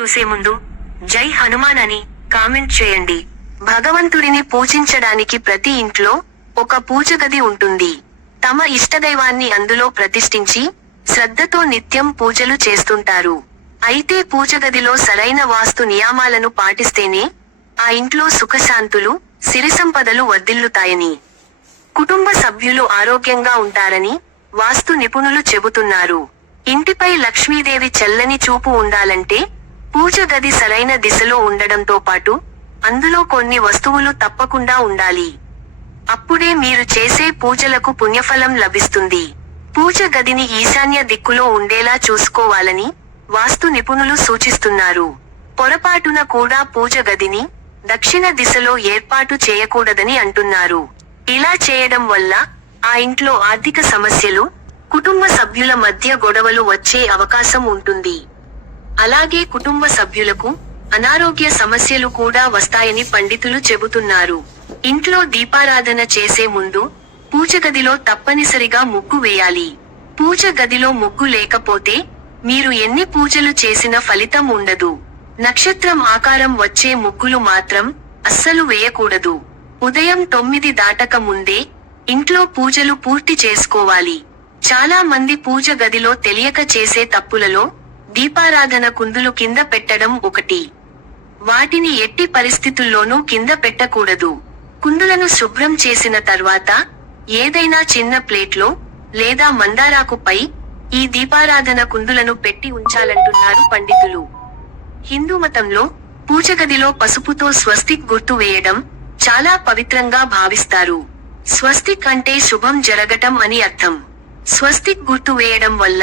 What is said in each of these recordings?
చూసే ముందు జై హనుమాన్ అని కామెంట్ చేయండి. భగవంతుడిని పూజించడానికి ప్రతి ఇంట్లో ఒక పూజ గది ఉంటుంది. తమ ఇష్టదైవాన్ని అందులో ప్రతిష్ఠించి శ్రద్ధతో నిత్యం పూజలు చేస్తుంటారు. అయితే పూజ గదిలో సరైన వాస్తు నియమాలను పాటిస్తేనే ఆ ఇంట్లో సుఖశాంతులు, సిరిసంపదలు వర్ధిల్లుతాయని, కుటుంబ సభ్యులు ఆరోగ్యంగా ఉంటారని వాస్తు నిపుణులు చెబుతున్నారు. ఇంటిపై లక్ష్మీదేవి చల్లని చూపు ఉండాలంటే పూజ గది సరైన దిశలో ఉండడంతో పాటు అందులో కొన్ని వస్తువులు తప్పకుండా ఉండాలి. అప్పుడే మీరు చేసే పూజలకు పుణ్యఫలం లభిస్తుంది. పూజ గదిని ఈశాన్య దిక్కులో ఉండేలా చూసుకోవాలని వాస్తు నిపుణులు సూచిస్తున్నారు. పొరపాటున కూడా పూజ గదిని దక్షిణ దిశలో ఏర్పాటు చేయకూడదని అంటున్నారు. ఇలా చేయడం వల్ల ఆ ఇంట్లో ఆర్థిక సమస్యలు, కుటుంబ సభ్యుల మధ్య గొడవలు వచ్చే అవకాశం ఉంటుంది. అలాగే కుటుంబ సభ్యులకు అనారోగ్య సమస్యలు కూడా వస్తాయని పండితులు చెబుతున్నారు. ఇంట్లో దీపారాధన చేసే ముందు పూజ గదిలో తప్పనిసరిగా ముగ్గు వేయాలి. పూజ గదిలో ముగ్గు లేకపోతే మీరు ఎన్ని పూజలు చేసినా ఫలితం ఉండదు. నక్షత్రం ఆకారం వచ్చే ముగ్గులు మాత్రం అస్సలు వేయకూడదు. ఉదయం 9 దాటక ముందే ఇంట్లో పూజలు పూర్తి చేసుకోవాలి. చాలా మంది పూజ గదిలో తెలియక చేసే తప్పులలో దీపారాధన కుందులు కింద పెట్టడం ఒకటి. వాటిని ఎట్టి పరిస్థితుల్లోనూ కింద పెట్టకూడదు. కుందులను శుభ్రం చేసిన తర్వాత ఏదైనా చిన్న ప్లేట్లో లేదా మందారాకుపై ఈ దీపారాధన కుందులను పెట్టి ఉంచాలంటున్నారు పండితులు. హిందూ మతంలో పూజ గదిలో పసుపుతో స్వస్తిక్ గుర్తు వేయడం చాలా పవిత్రంగా భావిస్తారు. స్వస్తిక్ అంటే శుభం జరగటం అని అర్థం. స్వస్తిక్ గుర్తు వేయడం వల్ల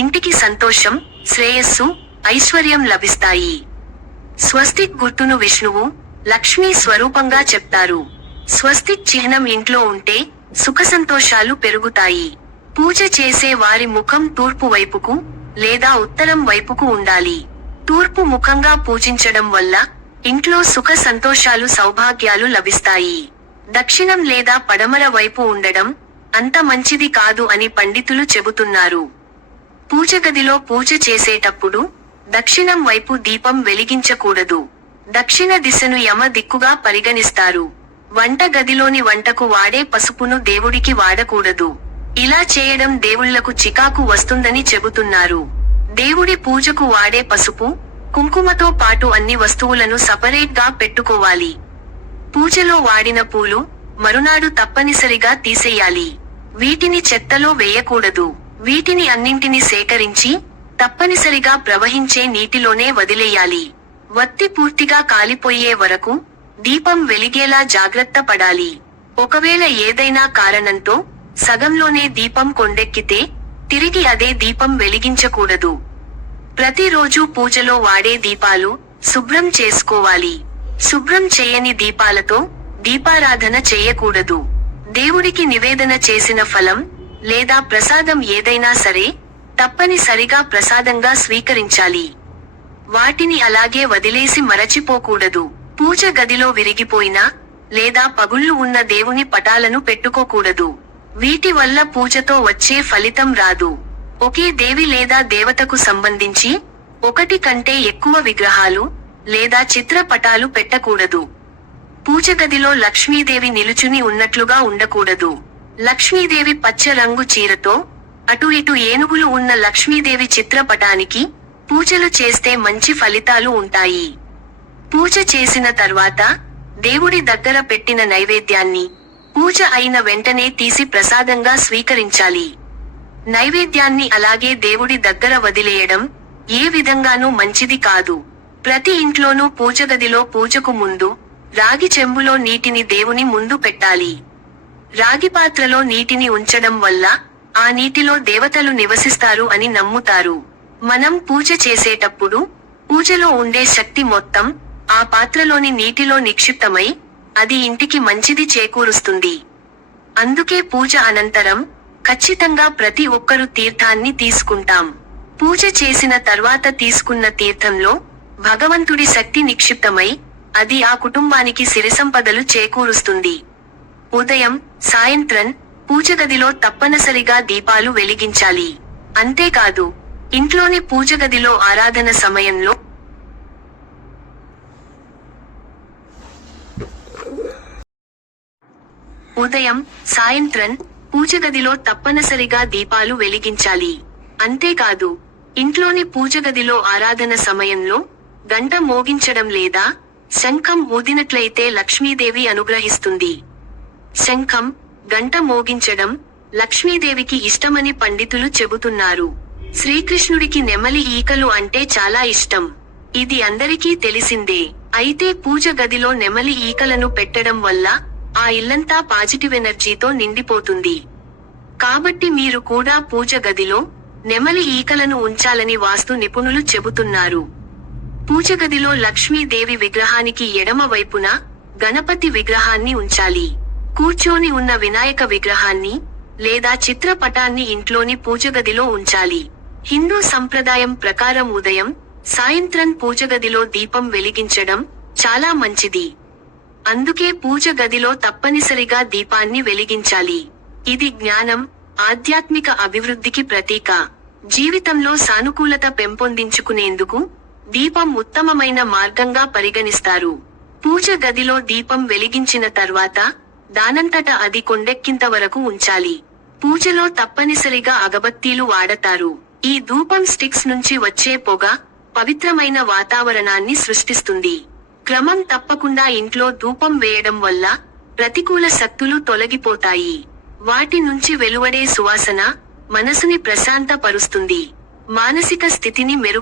ఇంటికి సంతోషం, శ్రేయస్సు, ఐశ్వర్యం లభిస్తాయి. స్వస్తిక్ గుర్తును విష్ణువు, లక్ష్మీ స్వరూపంగా చెప్తారు. స్వస్తిక్ చిహ్నం ఇంట్లో ఉంటే సుఖ సంతోషాలు పెరుగుతాయి. పూజ చేసే వారి ముఖం తూర్పు వైపుకు లేదా ఉత్తరం వైపుకు ఉండాలి. తూర్పు ముఖంగా పూజించడం వల్ల ఇంట్లో సుఖ సంతోషాలు, సౌభాగ్యాలు లభిస్తాయి. దక్షిణం లేదా పడమర వైపు ఉండడం అంత మంచిది కాదు అని పండితులు చెబుతున్నారు. పూజ గదిలో పూజ చేసేటప్పుడు దక్షిణం వైపు దీపం వెలిగించకూడదు. దక్షిణ దిశను యమ దిక్కుగా పరిగణిస్తారు. వంట గదిలోని వంటకు వాడే పసుపును దేవుడికి వాడకూడదు. ఇలా చేయడం దేవుళ్లకు చికాకు వస్తుందని చెబుతున్నారు. దేవుడి పూజకు వాడే పసుపు, కుంకుమతో పాటు అన్ని వస్తువులను సపరేట్ గా పెట్టుకోవాలి. పూజలో వాడిన పూలు మరునాడు తప్పనిసరిగా తీసేయాలి. వీటిని చెత్తలో వేయకూడదు. వీటిని అన్నింటినీ సేకరించి తప్పనిసరిగా ప్రవహించే నీటిలోనే వదిలేయాలి. వత్తి పూర్తిగా కాలిపోయే వరకు దీపం వెలిగేలా జాగ్రత్త పడాలి. ఒకవేళ ఏదైనా కారణంతో సగంలోనే దీపం కొండెక్కితే తిరిగి అదే దీపం వెలిగించకూడదు. ప్రతిరోజు పూజలో వాడే దీపాలు శుభ్రం చేసుకోవాలి. శుభ్రం చేయని దీపాలతో దీపారాధన చేయకూడదు. దేవుడికి నివేదన చేసిన ఫలం లేదా ప్రసాదం ఏదైనా సరే తప్పనిసరిగా ప్రసాదంగా స్వీకరించాలి. వాటిని అలాగే వదిలేసి మరచిపోకూడదు. పూజ గదిలో విరిగిపోయిన లేదా పగుళ్లు ఉన్న దేవుని పటాలను పెట్టుకోకూడదు. వీటి వల్ల పూజతో వచ్చే ఫలితం రాదు. ఒకే దేవి లేదా దేవతకు సంబంధించి ఒకటి కంటే ఎక్కువ విగ్రహాలు లేదా చిత్రపటాలు పెట్టకూడదు. పూజ గదిలో లక్ష్మీదేవి నిలుచుని ఉన్నట్లుగా ఉండకూడదు. లక్ష్మీదేవి పచ్చ రంగు చీరతో అటు ఇటు ఏనుగులు ఉన్న లక్ష్మీదేవి చిత్రపటానికి పూజలు చేస్తే మంచి ఫలితాలు ఉంటాయి. పూజ చేసిన తర్వాత దేవుడి దగ్గర పెట్టిన నైవేద్యాన్ని పూజ అయిన వెంటనే తీసి ప్రసాదంగా స్వీకరించాలి. నైవేద్యాన్ని అలాగే దేవుడి దగ్గర వదిలేయడం ఏ విధంగానూ మంచిది కాదు. ప్రతి ఇంట్లోనూ పూజ గదిలో పూజకు ముందు రాగి చెంబులో నీటిని దేవుని ముందు పెట్టాలి. రాగి పాత్రలో నీటిని ఉంచడం వల్ల ఆ నీటిలో దేవతలు నివసిస్తారు అని నమ్ముతారు. మనం పూజ చేసేటప్పుడు పూజలో ఉండే శక్తి మొత్తం ఆ పాత్రలోని నీటిలో నిక్షిప్తమై అది ఇంటికి మంచిది చేకూరుస్తుంది. అందుకే పూజ అనంతరం ఖచ్చితంగా ప్రతి ఒక్కరూ తీర్థాన్ని తీసుకుంటాం. పూజ చేసిన తర్వాత తీసుకున్న తీర్థంలో భగవంతుడి శక్తి నిక్షిప్తమై అది ఆ కుటుంబానికి సిరిసంపదలు చేకూరుస్తుంది. ఉదయం, సాయంత్రం పూజ గదిలో తప్పనిసరిగా దీపాలు వెలిగించాలి. అంతేకాదు ఇంట్లోని పూజ గదిలో ఆరాధన సమయంలో ఉదయం, సాయంత్రం పూజగదిలో తప్పనిసరిగా దీపాలు వెలిగించాలి. అంతేకాదు, ఇంట్లోని పూజగదిలో ఆరాధన సమయంలో గంట మోగించడం లేదా శంఖం ఊదినట్లయితే లక్ష్మీదేవి అనుగ్రహిస్తుంది. శంఖం, గంట మోగించడం లక్ష్మీదేవికి ఇష్టమని పండితులు చెబుతున్నారు. శ్రీకృష్ణుడికి నెమలి ఈకలు అంటే చాలా ఇష్టం. ఇది అందరికీ తెలిసిందే. అయితే పూజ గదిలో నెమలి ఈకలను పెట్టడం వల్ల ఆ ఇల్లంతా పాజిటివ్ ఎనర్జీతో నిండిపోతుంది. కాబట్టి మీరు కూడా పూజ గదిలో నెమలి ఈకలను ఉంచాలని వాస్తు నిపుణులు చెబుతున్నారు. పూజగదిలో లక్ష్మీదేవి విగ్రహానికి ఎడమ వైపున గణపతి విగ్రహాన్ని ఉంచాలి. కూర్చొని ఉన్న వినాయక విగ్రహాన్ని లేదా చిత్రపటాన్ని ఇంట్లోని పూజగదిలో ఉంచాలి. హిందూ సంప్రదాయం ప్రకారం ఉదయం, సాయంత్రం పూజగదిలో దీపం వెలిగించడం చాలా మంచిది. అందుకే పూజ గదిలో తప్పనిసరిగా దీపాన్ని వెలిగించాలి. ఇది జ్ఞానం, ఆధ్యాత్మిక అభివృద్ధికి ప్రతీక. జీవితంలో సానుకూలత పెంపొందించుకునేందుకు దీపం ఉత్తమమైన మార్గంగా పరిగణిస్తారు. పూజ గదిలో దీపం వెలిగించిన తర్వాత దానంతట అది కొండెక్కింత వరకు ఉంచాలి. పూజలో తప్పనిసరిగా అగబత్తీలు వాడతారు. ఈ ధూపం స్టిక్స్ నుంచి వచ్చే పొగ పవిత్రమైన వాతావరణాన్ని సృష్టిస్తుంది. క్రమం తప్పకుండా ఇంట్లో ధూపం వేయడం వల్ల ప్రతికూల శక్తులు తొలగిపోతాయి. వాటి నుంచి వెలువడే సువాసన మనసుని ప్రశాంతపరుస్తుంది, మానసిక స్థితిని మెరుగు